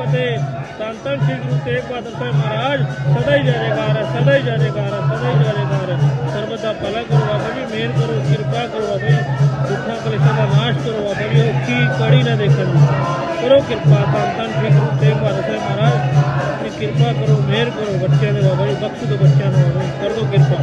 ਫਤਿਹ ਧੰਨ ਧੰਨ ਸ੍ਰੀ ਗੁਰੂ ਤੇਗ ਬਹਾਦਰ ਸਾਹਿਬ ਮਹਾਰਾਜ, ਸਦਾ ਹੀ ਜੈਕਾਰ ਹੈ, ਸਦਾ ਹੀ ਜੈਕਾਰ ਹੈ, ਸਦਾ ਹੀ ਜੈਕਾਰ ਹੈ। ਸਰਬਤ ਦਾ ਭਲਾ ਕਰੋ ਬਾਬਾ ਜੀ, ਮਿਹਰ ਕਰੋ, ਕਿਰਪਾ ਕਰੋ ਬਾਬਾ ਜੀ, ਦੁੱਖਾਂ ਕਲੇਸ਼ਾਂ ਦਾ ਨਾਸ਼ ਕਰੋ ਬਾਬਾ ਜੀ ਔਖੀ ਕੜੀ ਨਾ ਦੇਖਣ ਨੂੰ। ਕਰੋ ਕਿਰਪਾ, ਧੰਨ ਧੰਨ ਸ੍ਰੀ ਗੁਰੂ ਤੇਗ ਬਹਾਦਰ ਸਾਹਿਬ ਮਹਾਰਾਜ, ਆਪਣੀ ਕਿਰਪਾ ਕਰੋ, ਮਿਹਰ ਕਰੋ ਬੱਚਿਆਂ ਦੇ ਬਾਬਾ ਜੀ, ਬਖਸ਼ ਦਿਓ ਬੱਚਿਆਂ ਨੂੰ ਬਾਬਾ ਕਰ ਦਿਓ ਕਿਰਪਾ।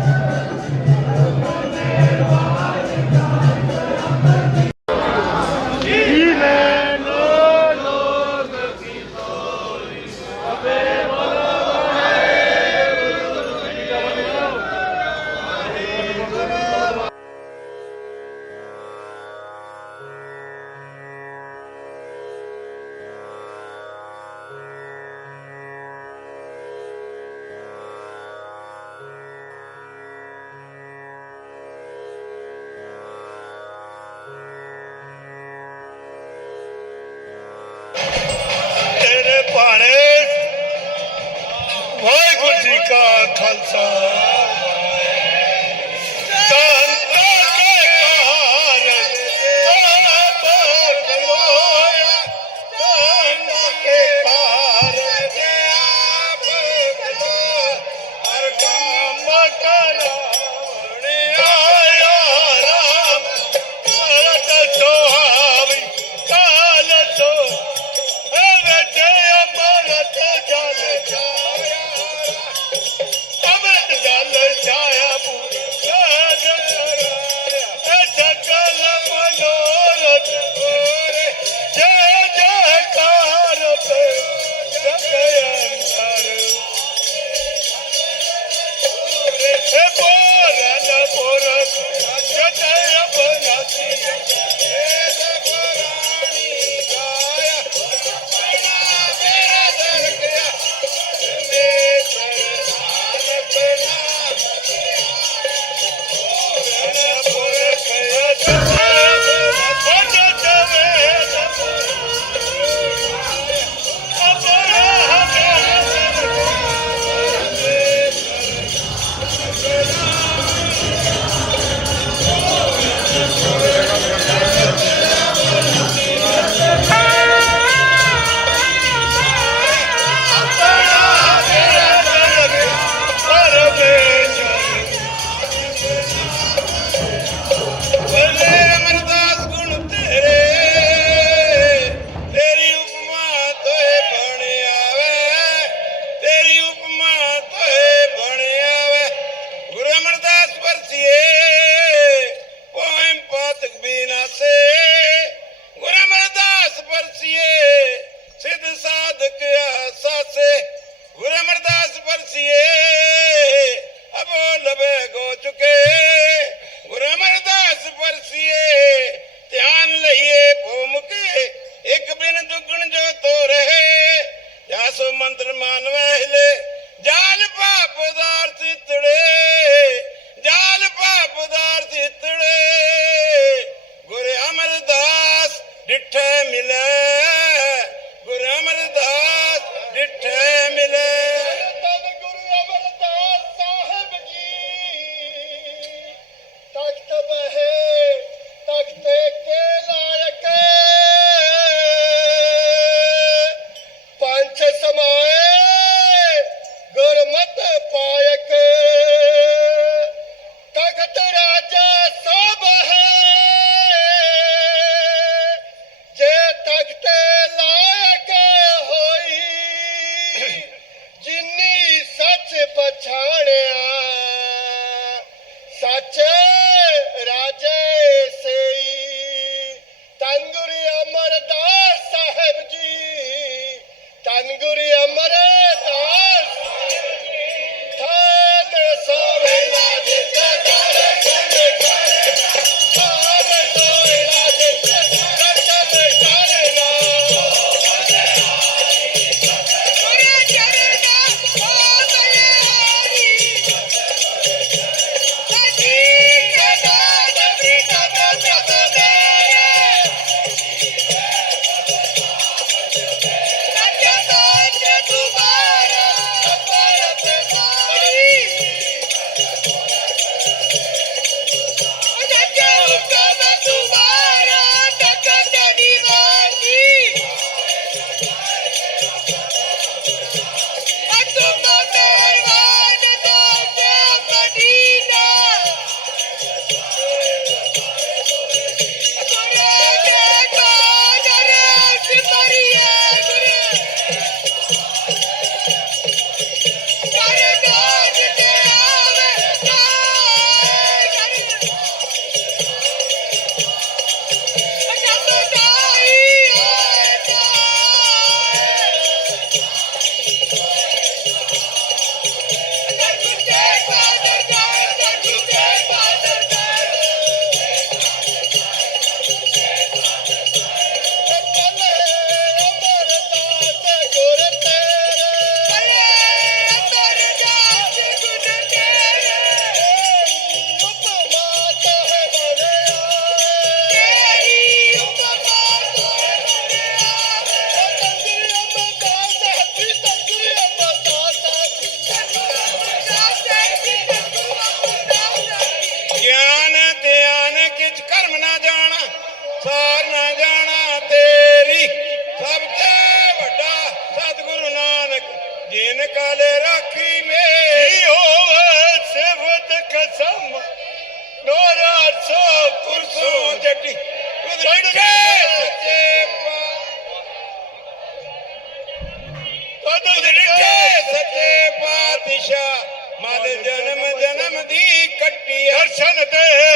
ਦਰਸ਼ਨ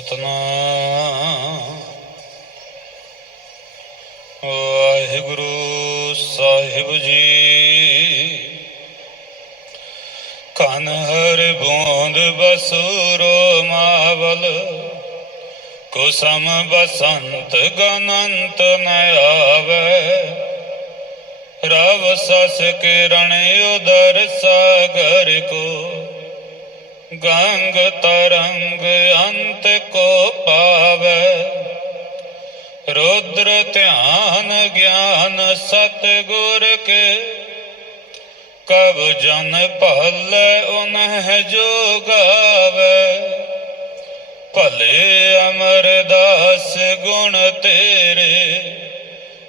ਸਤਨਾਮ ਵਾਹਿਗੁਰੂ ਸਾਹਿਬ ਜੀ, ਕਨ ਹਰ ਬੂੰਦ ਬਸੁਰੋ ਮਾਵਲ, ਕੁਸਮ ਬਸੰਤ ਗਨੰਤ ਨ ਆਵੇ। ਰਵ ਸਸ ਕਿਰਣ ਉਦਰ ਸਾਗਰ ਕੋ ਗੰਗ ਤਰੰਗ ਅੰਤ ਕੋ ਪਾਵੇ। ਰੁद्र ਧਿਆਨ ਗਿਆਨ ਸਤ ਗੁਰ ਕੇ। ਕਬ ਜਨ ਭਲੇ ਉਨਹ ਜੋ ਗਾਵੇ। ਭਲੇ ਅਮਰਦਾਸ ਗੁਣ ਤੇਰੇ,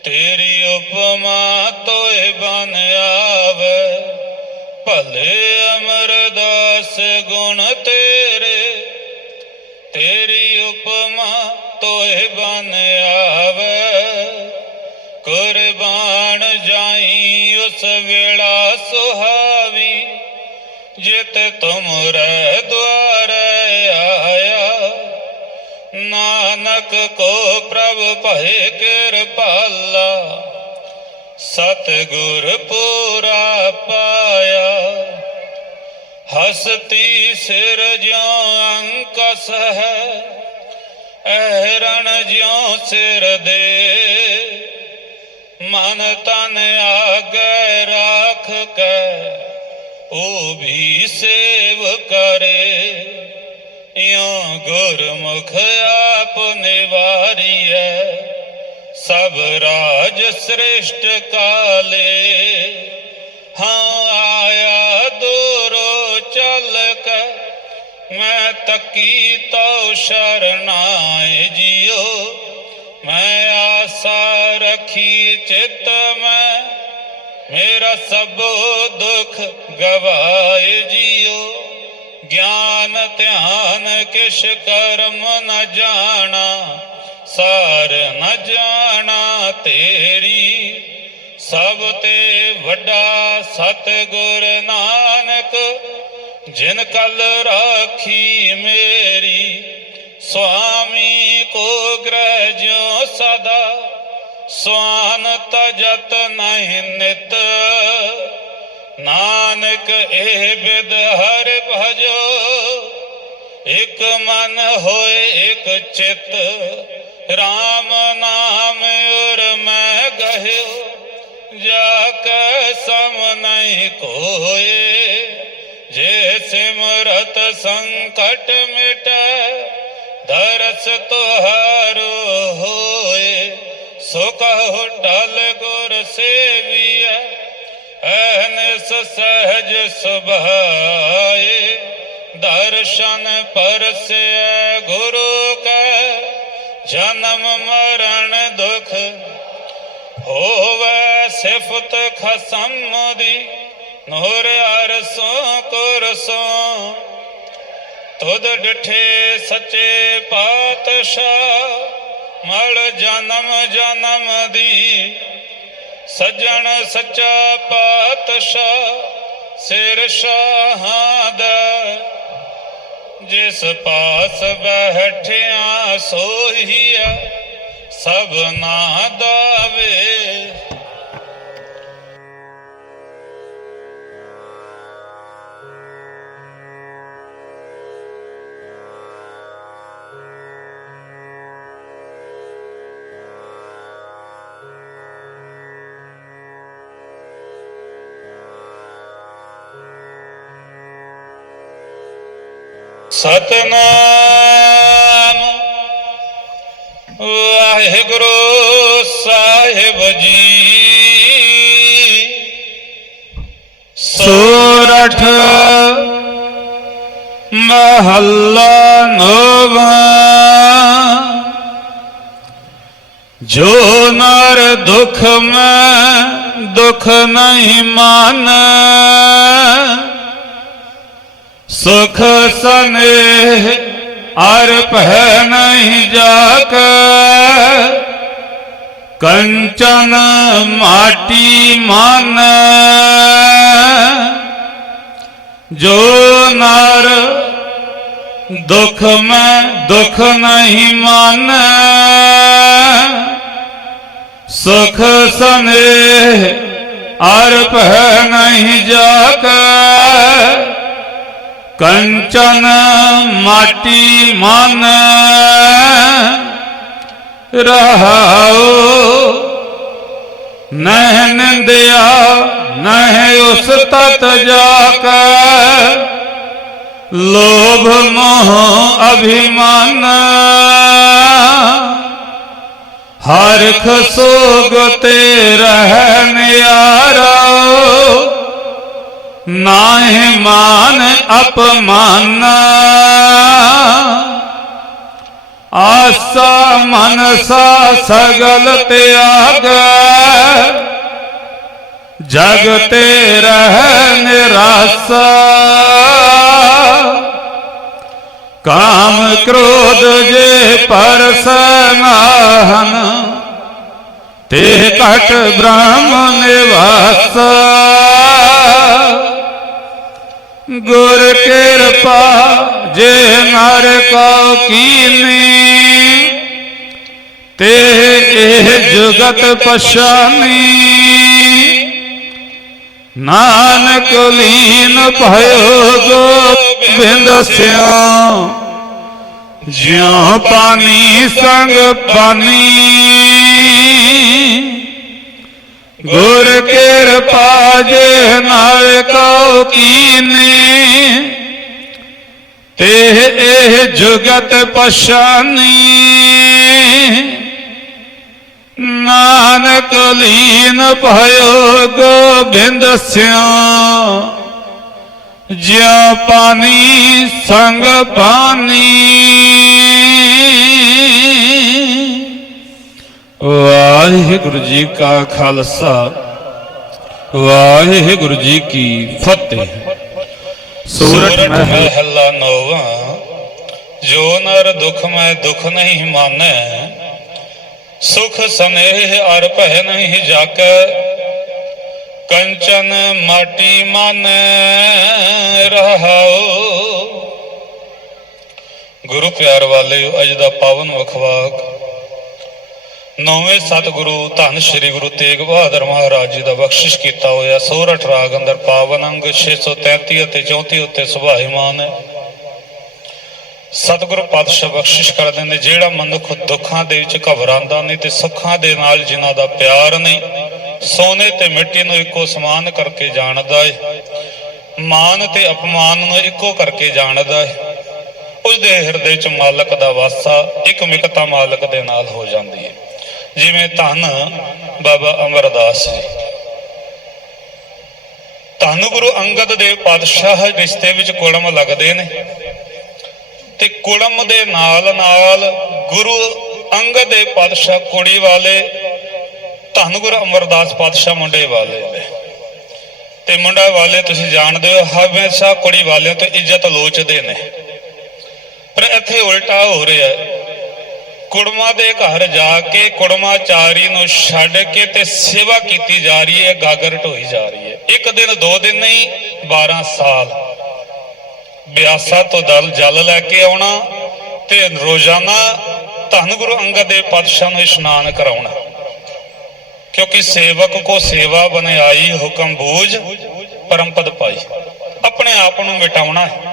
ਤੇਰੀ ਉਪਮਾ ਤੋਏ ਬਨ ਆਵੇ। ਭਲੇ ਗੁਣ ਤੇਰੇ, ਤੇਰੀ ਉਪਮਾ ਤੋਏ ਬਨ ਆਵੇ। ਕੁਰਬਾਨ ਜਾਈ ਉਸ ਵੇਲਾ ਸੁਹਾਵੀ, ਜਿਤ ਤੁਮਰੇ ਦੁਆਰੇ ਆਇਆ। ਨਾਨਕ ਕੋ ਪ੍ਰਭ ਭਏ ਕਿਰਪਾਲਾ, ਸਤਿਗੁਰ ਪੂਰਾ ਪਾਇਆ। ਹਸਤੀ ਸਿਰ ਜਿਉਂ ਅੰਕਸ ਹੈ, ਐਰਣ ਜਿਉ ਸਿਰ ਦੇ। ਮਨ ਤਨ ਆਗੇ ਰਾਖ ਕੇ, ਉਹ ਵੀ ਸੇਵ ਕਰੇ। ਇਉ ਗੁਰਮੁਖ ਆਪ ਨਿਵਾਰੀਐ, ਸਭ ਰਾਜ ਸ੍ਰਿਸ਼ਟ ਕਾਲੇ। ਤਕੀ ਤਉ ਸ਼ਰਨਾਏ ਜਿਉ। ਮੈਂ ਆਸਾ ਰਖੀ ਚਿਤ ਮੈਂ, ਮੇਰਾ ਸਭ ਦੁਖ ਗਵਾਏ ਜਿਉ। ਗਿਆਨ, ਧਿਆਨ ਕਿਛ ਕਰਮ ਨ ਜਾਣਾ, ਸਾਰ ਨ ਜਾਣਾ ਤੇਰੀ। ਸਭ ਤੇ ਵੱਡਾ ਸਤਿਗੁਰ ਨਾਨਕ ਜਿਨ ਕਲ ਰਾਖੀ ਮੇਰੀ, ਸੁਆਮੀ ਕੋ ਗ੍ਰਹਿ ਜੋ ਸਦਾ, ਸੁਆਨ ਤਜਤ ਨਹੀਂ ਨਿਤ। ਨਾਨਕ ਇਹ ਬਿਦ ਹਰ ਭਜੋ, ਇਕ ਮਨ ਹੋਏ ਇਕ ਚਿਤ। RAM ਨਾਮ ਉਰ ਮੈਂ ਗਹਿਓ, ਜਾ ਕੈ ਸਮ ਨਹੀਂ ਕੋਏ। ਜੇ ਸਿਮਰਤ ਸੰਕਟ ਮਿਟੈ ਦਰਸ ਤੁਹਾਰੋ ਹੋਏ ਸੁਖ ਟਲ ਗੁਰ ਸੇਵੀਐ ਐਨਸ ਸਹਿਜ ਸੁਭਾਏ ਦਰਸ਼ਨ ਪਰਸੈ ਗੁਰੂ ਕੈ ਜਨਮ ਮਰਨ ਦੁਖ ਹੋਵੇ ਸਿਫਤ ਖਸਮ ਦੀ ਨੂਰ ਅਰਸੋਂ ਕੁਰਸੋਂ ਤੁਧ ਡਿਠੇ ਸੱਚੇ ਪਾਤਸ਼ਾਹ, ਮਲ ਜਨਮ ਜਨਮ ਦੀ। ਸੱਜਣ ਸੱਚਾ ਪਾਤਸ਼ਾਹ, ਸਿਰ ਸ਼ਾਹਾਂ ਦਾ। ਜਿਸ ਪਾਸ ਬੈਠਿਆ ਸੋਹੀਆ ਸਭਨਾ ਦਾਵੇ। ਸਤਨਾਮ। ਵਾਹਿਗੁਰੂ ਸਾਹਿਬ ਜੀ। ਸੋਰਠ ਮਹੱਲਾ ਨੋਵਾ। ਜੋ ਨਰ ਦੁਖ ਮੈਂ ਦੁਖ ਨਹੀਂ ਮਾਨੈ ਸੁਖ ਸਨੇਹ ਅਰ ਭੈ ਨਹੀਂ ਜਾਕ ਕੰਚਨ ਮਾਟੀ ਮਨ। ਜੋ ਨਰ ਦੁਖ ਮੈਂ ਦੁਖ ਨਹੀਂ ਮਨ। ਸੁਖ ਸਨੇਹ ਅਰ ਭੈ ਨਹੀਂ ਜਾਕ ਕੰਚਨ ਮਾਟੀ ਮਨ ਰਹਾਉ। ਨਹਿ ਨਿੰਦਿਆ ਨਹਿ ਉਸ ਤਤ ਜਾ ਕੇ ਲੋਭ ਮੋਹ ਅਭਿਮਾਨ। ਹਰਖ ਸੋਗ ਤੇ ਰਹਿ ਨਿਆਰਾ ਨਾਹਿ ਮਾਨ ਅਪਮਾਨ। ਆਸਾ ਮਨਸਾ ਸਗਲ ਤਿਆਗ। ਜਗ ਤੇ ਰਹਿ ਨਿਰਾਸਾ। ਕਾਮ ਕ੍ਰੋਧ ਜੇ ਪਰਸ ਨਾਹਨ, ਤੇ ਘਟ ਬ੍ਰਹਮ ਨਿਵਾਸਾ। ਗੁਰ ਕਿਰਪਾ, ਜੇ ਨਰ ਕੋ ਕੀਨੀ। ਤੇ ਇਹ ਜਗਤ ਪਛਾਨੀ। ਨਾਨਕ ਲੀਨ ਭਇਓ ਗੋਬਿੰਦ ਸਿਆ ਜਿਉ ਪਾਣੀ ਸੰਗ ਪਾਣੀ ਗੁਰ ਕਿਰਪਾ ਜੇ ਨਾਲ ਕਉ ਕੀਨੇ। ਤੇ ਇਹ ਜੁਗਤ ਪਛਾਨੀ। ਨਾਨਕ ਲੀਨ ਭਇਓ ਗੋਬਿੰਦ ਸਿਆ ਜਿਉ ਪਾਣੀ ਸੰਗ ਪਾਣੀ। ਵਾਹਿਗੁਰੂ ਜੀ ਕਾ ਖਾਲਸਾ। ਵਾਹਿਗੁਰੂ ਜੀ ਕੀ ਫਤਿਹ। ਸੂਰਤ ਮਹਲਾ। ਨੋਵਾ ਜੋ ਨਰ ਦੁਖ ਮੈਂ ਦੁਖ ਨਹੀਂ ਮਾਨੈ ਸੁਖ ਸਨੇਹ ਅਰ ਭੈ ਨਹੀਂ ਜਾਕੈ ਕੰਚਨ ਮਾਟੀ ਮਨ ਰਹਾਓ ਗੁਰੂ ਪਿਆਰ ਵਾਲਿਓ ਅਜ ਦਾ ਪਾਵਨ ਵਖਵਾਕ ਨੌਵੇਂ ਸਤਿਗੁਰੂ ਧੰਨ ਸ੍ਰੀ ਗੁਰੂ ਤੇਗ ਬਹਾਦਰ ਮਹਾਰਾਜ ਜੀ ਦਾ ਬਖਸ਼ਿਸ਼ ਕੀਤਾ ਹੋਇਆ ਸੋਰਠ ਰਾਗ ਅੰਦਰ ਪਾਵਨ ਅੰਗ 633 ਅਤੇ 34 ਉੱਤੇ ਸੁਭਾਈਮਾਨ ਹੈ। ਸਤਿਗੁਰੂ ਪਾਤਸ਼ਾਹ ਬਖਸ਼ਿਸ਼ ਕਰਦੇ ਨੇ ਜਿਹੜਾ ਮਨੁੱਖ ਦੁੱਖਾਂ ਦੇ ਵਿੱਚ ਘਬਰਾਉਂਦਾ ਨਹੀਂ ਤੇ ਸੁੱਖਾਂ ਦੇ ਨਾਲ ਜਿਨ੍ਹਾਂ ਦਾ ਪਿਆਰ ਨਹੀਂ, ਸੋਨੇ ਤੇ ਮਿੱਟੀ ਨੂੰ ਇੱਕੋ ਸਮਾਨ ਕਰਕੇ ਜਾਣਦਾ ਏ, ਮਾਨ ਤੇ ਅਪਮਾਨ ਨੂੰ ਇੱਕੋ ਕਰਕੇ ਜਾਣਦਾ ਏ। ਉਸ ਦੇ ਹਿਰਦੇ 'ਚ ਮਾਲਕ ਦਾ ਵਾਸਾ, ਇੱਕ ਮਿਕਤਾ ਮਾਲਕ ਦੇ ਨਾਲ ਹੋ ਜਾਂਦੀ ਹੈ ਜਿਵੇਂ ਧੰਨ ਬਾਬਾ ਅਮਰਦਾਸ ਜੀ। ਧੰਨ ਗੁਰੂ ਅੰਗਦ ਦੇ ਪਾਤਸ਼ਾਹ ਰਿਸ਼ਤੇ ਵਿੱਚ ਕੁੜਮ ਲੱਗਦੇ ਨੇ ਤੇ ਕੁੜਮ ਦੇ ਨਾਲ ਨਾਲ ਗੁਰੂ ਅੰਗਦ ਦੇ ਪਾਤਸ਼ਾਹ ਕੁੜੀ ਵਾਲੇ, ਧੰਨ ਗੁਰੂ ਅਮਰਦਾਸ ਪਾਤਸ਼ਾਹ ਮੁੰਡੇ ਵਾਲੇ ਨੇ। ਤੇ ਮੁੰਡਾ ਵਾਲੇ ਤੁਸੀਂ ਜਾਣਦੇ ਹੋ, ਹਮੇਸ਼ਾ ਕੁੜੀ ਵਾਲਿਆਂ ਤੋਂ ਇੱਜ਼ਤ ਲੋਚਦੇ ਨੇ। ਪਰ ਇੱਥੇ ਉਲਟਾ ਹੋ ਰਿਹਾ ਹੈ। ਕੁੜਮਾ ਦੇ ਘਰ ਜਾ ਕੇ ਕੁੜਮਾਚਾਰੀ ਨੂੰ ਛੱਡ ਕੇ ਤੇ ਸੇਵਾ ਕੀਤੀ ਜਾ ਰਹੀ ਹੈ, ਗਾਗਰ ਢੋਈ ਜਾ ਰਹੀ ਹੈ। ਇੱਕ ਦਿਨ, ਦੋ ਦਿਨ ਨਹੀਂ 12 ਸਾਲ। ਬਿਆਸਾ ਤੋਂ ਦਲ ਜਲ ਲੈ ਕੇ ਆਉਣਾ ਤੇ ਰੋਜ਼ਾਨਾ ਧੰਨ ਗੁਰੂ ਅੰਗਦ ਦੇਵ ਪਾਤਸ਼ਾਹ ਨੂੰ ਇਸ਼ਨਾਨ ਕਰਾਉਣਾ। ਕਿਉਂਕਿ ਸੇਵਕ ਕੋ ਸੇਵਾ ਬਨਿਆਈ ਹੁਕਮ ਬੂਝ, ਪਰਮ ਪਦ ਪਾਈ। ਆਪਣੇ ਆਪ ਨੂੰ ਮਿਟਾਉਣਾ ਹੈ।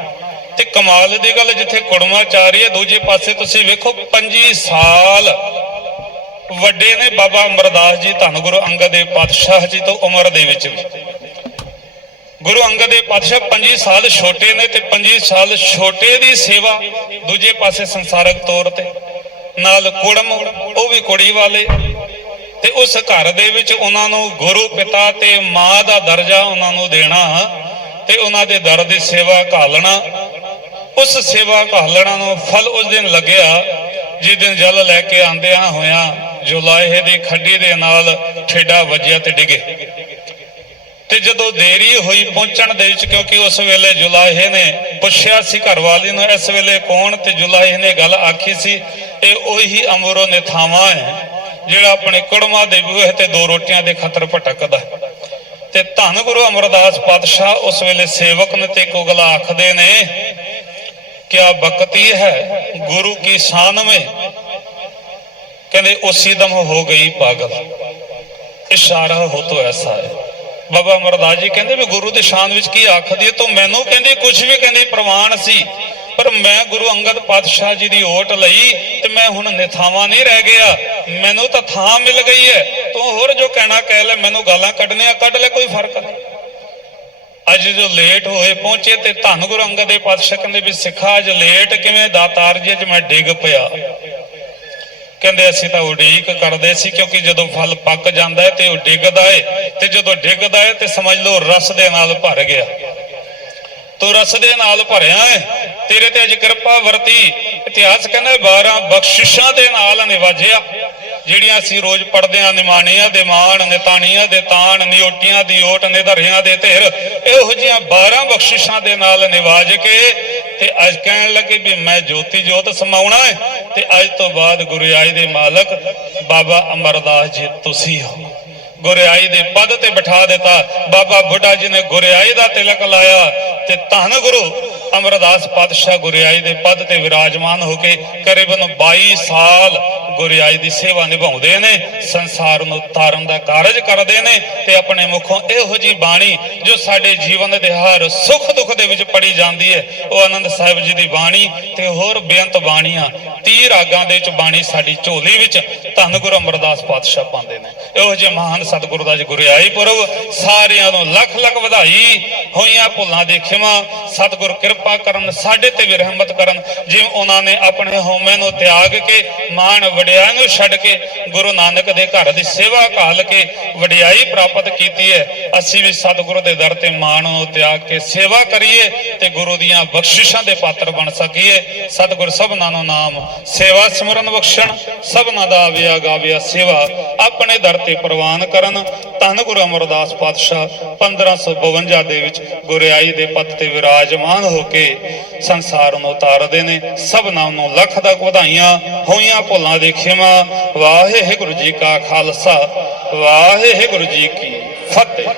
ਤੇ ਕਮਾਲ ਦੀ ਗੱਲ ਜਿੱਥੇ ਕੁੜਮਾਚਾਰੀ ਹੈ, ਦੂਜੇ ਪਾਸੇ ਤੁਸੀਂ ਵੇਖੋ 25 ਸਾਲ ਵੱਡੇ ਨੇ ਬਾਬਾ ਅਮਰਦਾਸ ਜੀ, ਧੰਨ ਗੁਰੂ ਅੰਗਦ ਦੇਵ ਪਾਤਸ਼ਾਹ ਜੀ ਤੋਂ ਉਮਰ ਦੇ ਵਿੱਚ ਵੀ। ਗੁਰੂ ਅੰਗਦ ਦੇਵ ਪਾਤਸ਼ਾਹ 25 ਸਾਲ ਛੋਟੇ ਨੇ ਤੇ 25 ਸਾਲ ਛੋਟੇ ਦੀ ਸੇਵਾ ਦੂਜੇ ਪਾਸੇ ਸੰਸਾਰਕ ਤੌਰ ਤੇ। ਨਾਲ ਕੁੜਮ, ਉਹ ਵੀ ਕੁੜੀ ਵਾਲੇ। ਤੇ ਉਸ ਘਰ ਦੇ ਵਿੱਚ ਉਹਨਾਂ ਨੂੰ ਗੁਰੂ ਪਿਤਾ ਤੇ ਮਾਂ ਦਾ ਦਰਜਾ ਉਹਨਾਂ ਨੂੰ ਦੇਣਾ ਤੇ ਉਹਨਾਂ ਦੇ ਦਰ ਦੀ ਸੇਵਾ ਘਾਲਣਾ। ਉਸ ਸੇਵਾ ਘਾਲਣਾ ਨੂੰ ਫਲ ਉਸ ਦਿਨ ਲੱਗਿਆ, ਜਿਸ ਦਿਨ ਜਲ ਲੈ ਕੇ ਆਂਦਿਆਂ ਹੋਇਆਂ ਜੁਲਾਹੇ ਦੀ ਖੱਡੀ ਦੇ ਨਾਲ ਠੇਡਾ ਵੱਜਿਆ ਤੇ ਡਿਗੇ। ਤੇ ਜਦੋਂ ਦੇਰੀ ਹੋਈ ਪਹੁੰਚਣ ਦੇ ਵਿੱਚ, ਕਿਉਂਕਿ ਉਸ ਵੇਲੇ ਜੁਲਾਹੇ ਨੇ ਪੁੱਛਿਆ ਸੀ ਘਰਵਾਲੀ ਨੂੰ, ਇਸ ਵੇਲੇ ਕੌਣ? ਤੇ ਜੁਲਾਹੇ ਨੇ ਗੱਲ ਆਖੀ ਸੀ, ਇਹ ਉਹੀ ਅਮਰੋ ਨਿਥਾਵਾਂ ਹੈ, ਜਿਹੜਾ ਆਪਣੇ ਕੁੜਮਾ ਦੇ ਬੂਹੇ ਤੇ ਦੋ ਰੋਟੀਆਂ ਦੇ ਖਤਰ ਭਟਕਦਾ ਤੇ ਧੰਨ ਗੁਰੂ ਅਮਰਦਾਸ ਪਾਤਸ਼ਾਹ ਉਸ ਵੇਲੇ ਸੇਵਕ ਨੇ ਤੇ ਕੋਗਲਾ ਆਖਦੇ ਨੇ ਕਿਆ ਬਕਤੀ ਹੈ ਗੁਰੂ ਕੀ ਸ਼ਾਨ में ਕਹਿੰਦੇ, ਉਸੇ ਦਮ ਹੋ ਗਈ ਪਾਗਲ। ਇਸ਼ਾਰਾ ਹੋ ਤੋ ਐਸਾ ਹੈ। ਬਾਬਾ ਅਮਰਦਾਸ ਜੀ ਕਹਿੰਦੇ ਵੀ ਗੁਰੂ ਦੀ ਸ਼ਾਨ ਵਿੱਚ ਕੀ ਆਖਦੀ ਹੈ? ਤੂੰ ਮੈਨੂੰ ਕਹਿੰਦੇ ਕੁਝ ਵੀ ਕਹਿੰਦੇ, ਪ੍ਰਵਾਨ ਸੀ। ਪਰ ਮੈਂ ਗੁਰੂ ਅੰਗਦ ਪਾਤਸ਼ਾਹ ਜੀ ਦੀ ਓਟ ਲਈ ਤੇ ਮੈਂ ਹੁਣ ਨਿਥਾਵਾਂ ਨਹੀਂ ਰਹਿ ਗਿਆ। ਮੈਨੂੰ ਤਾਂ ਥਾਂ ਮਿਲ ਗਈ ਹੈ। ਤੂੰ ਹੋਰ ਜੋ ਕਹਿਣਾ, ਕਹਿ ਲੈ। ਮੈਨੂੰ ਗਾਲਾਂ ਕੱਢਣੀਆਂ, ਕੱਢ ਲੈ, ਕੋਈ ਫ਼ਰਕ ਨਹੀਂ। ਅੱਜ ਜੋ ਲੇਟ ਹੋਏ ਪਹੁੰਚੇ ਤੇ ਧੰਨ ਗੁਰੂ ਅੰਗਦ ਦੇ ਪਾਤਸ਼ਾਹ ਕਹਿੰਦੇ ਵੀ ਸਿੱਖਾ, ਅੱਜ ਲੇਟ ਕਿਵੇਂ ਦਾਤਾਰ ਜੀ, ਅੱਜ ਮੈਂ ਡਿੱਗ ਪਿਆ। ਕਹਿੰਦੇ ਅਸੀਂ ਤਾਂ ਉਡੀਕ ਕਰਦੇ ਸੀ ਕਿਉਂਕਿ ਜਦੋਂ ਫਲ ਪੱਕ ਜਾਂਦਾ ਹੈ ਤੇ ਉਹ ਡਿੱਗਦਾ ਹੈ ਤੇ ਜਦੋਂ ਡਿੱਗਦਾ ਹੈ ਤੇ ਸਮਝ ਲਓ ਰਸ ਦੇ ਨਾਲ ਭਰ ਗਿਆ। ਤੂੰ ਰਸ ਦੇ ਨਾਲ ਭਰਿਆ ਹੈ ਤੇਰੇ ਤੇ ਅੱਜ ਕਿਰਪਾ ਵਰਤੀ। ਇਤਿਹਾਸ ਕਹਿੰਦਾ 12 ਬਖਸ਼ਿਸ਼ਾਂ ਦੇ ਨਾਲ ਨਿਵਾਜਿਆ। ਜਿਹੜੀਆਂ ਅਸੀਂ ਰੋਜ਼ ਪੜਦੇ ਆ ਨਿਮਾਣੀਆਂ ਦੇ ਮਾਣ, ਨਿਤਾਣੀਆਂ ਦੇ ਤਾਣ ਨਿਓਟੀਆਂ ਦੀ ਓਟ, ਨਿਧਰਿਆਂ ਦੇ ਧਿਰ ਇਹੋ ਜਿਹੀਆਂ 12 ਬਖਸ਼ਿਸ਼ਾਂ ਦੇ ਨਾਲ ਨਿਵਾਜ ਕੇ ਤੇ ਅੱਜ ਕਹਿਣ ਲੱਗੇ ਵੀ ਮੈਂ ਜੋਤੀ ਜੋਤ ਸਮਾਉਣਾ ਹੈ ਤੇ ਅੱਜ ਤੋਂ ਬਾਅਦ ਗੁਰਿਆਈ ਦੇ ਮਾਲਕ ਬਾਬਾ ਅਮਰਦਾਸ ਜੀ, ਤੁਸੀਂ ਹੋ। ਗੁਰਿਆਈ ਦੇ ਪਦ ਤੇ ਬਿਠਾ ਦਿੱਤਾ। ਬਾਬਾ ਬੁੱਢਾ ਜੀ ਨੇ ਗੁਰਿਆਈ ਦਾ ਤਿਲਕ ਲਾਇਆ ਤੇ ਧੰਨ ਗੁਰੂ ਅਮਰਦਾਸ ਪਾਤਸ਼ਾਹ ਗੁਰਿਆਈ ਦੇ ਪਦ ਤੇ ਵਿਰਾਜਮਾਨ ਹੋ ਕੇ ਕਰੀਬਨ 22 ਸਾਲ ਗੁਰਿਆਈ ਦੀ ਸੇਵਾ ਨਿਭਾਉਂਦੇ ਨੇ, ਸੰਸਾਰ ਨੂੰ ਤਾਰਨ ਦਾ ਕਾਰਜ ਕਰਦੇ ਨੇ ਤੇ ਆਪਣੇ ਮੁਖੋਂ ਇਹੋ ਜੀ ਬਾਣੀ ਜੋ ਸਾਡੇ ਜੀਵਨ ਦੇ ਹਰ ਸੁੱਖ ਦੁੱਖ ਦੇ ਵਿੱਚ ਪੜੀ ਜਾਂਦੀ ਹੈ, ਉਹ ਆਨੰਦ ਸਾਹਿਬ ਜੀ ਦੀ ਬਾਣੀ ਤੇ ਹੋਰ ਬੇਅੰਤ ਬਾਣੀਆਂ 30 ਰਾਗਾਂ ਦੇ ਵਿੱਚ ਬਾਣੀ ਸਾਡੀ ਝੋਲੀ ਵਿੱਚ ਧੰਨ ਗੁਰੂ ਅਮਰਦਾਸ ਪਾਤਸ਼ਾਹ ਪਾਉਂਦੇ ਨੇ। ਇਹੋ ਜਿਹੇ ਮਹਾਨ ਸਤਿਗੁਰੂ ਦਾ ਜੀ ਗੁਰਿਆਈ ਪੁਰਬ ਸਾਰਿਆਂ ਨੂੰ ਲੱਖ ਲੱਖ ਵਧਾਈ ਹੋਈਆਂ ਭੁੱਲਾਂ ਦੇ ਖਿਮਾ ਸਤਿਗੁਰ ਕਿਰਪਾ ਕਰਨ, ਸਾਡੇ ਤੇ ਵੀ ਰਹਿਮਤ ਕਰਨ ਜਿਵੇਂ ਉਹਨਾਂ ਨੇ ਆਪਣੇ ਹਉਮੈ ਨੂੰ ਤਿਆਗ ਕੇ, ਮਾਣ ਵਡਿਆਈ ਨੂੰ ਛੱਡ ਕੇ, ਗੁਰੂ ਨਾਨਕ ਦੇ ਘਰ ਦੀ ਸੇਵਾ ਘਾਲ ਕੇ ਵਡਿਆਈ ਪ੍ਰਾਪਤ ਕੀਤੀ ਹੈ। ਅਸੀਂ ਵੀ ਸਤਿਗੁਰੂ ਦੇ ਦਰ ਤੇ ਮਾਣ ਨੂੰ ਤਿਆਗ ਕੇ ਸੇਵਾ ਕਰੀਏ ਤੇ ਗੁਰੂ ਦੀਆਂ ਬਖਸ਼ਿਸ਼ਾਂ ਦੇ ਪਾਤਰ ਬਣ ਸਕੀਏ। ਸਤਿਗੁਰ ਸਭਨਾਂ ਨੂੰ ਨਾਮ, ਸੇਵਾ ਸਿਮਰਨ ਬਖਸ਼ਣ, ਸਭਨਾਂ ਦਾ ਆਵਿਆ ਗਾਵਿਆ ਸੇਵਾ, ਆਪਣੇ ਦਰ ਤੇ ਪ੍ਰਵਾਨ ਕਰਨ। ਧੰਨ ਗੁਰੂ ਅਮਰਦਾਸ ਪਾਤਸ਼ਾਹ 1552 ਦੇ ਵਿੱਚ ਗੁਰਿਆਈ ਦੇ ਪਦ ਤੇ ਵਿਰਾਜਮਾਨ ਹੋ ਕੇ ਸੰਸਾਰ ਨੂੰ ਉਤਾਰਦੇ ਨੇ ਸਭਨਾਂ ਨੂੰ ਲੱਖ ਲੱਖ ਵਧਾਈਆਂ ਹੋਈਆਂ ਭੁੱਲਾਂ ਦੇ ਖਿਮਾ। ਵਾਹਿਗੁਰੂ ਜੀ ਕਾ ਖਾਲਸਾ, ਵਾਹਿਗੁਰੂ ਜੀ ਕੀ ਫਤਿਹ।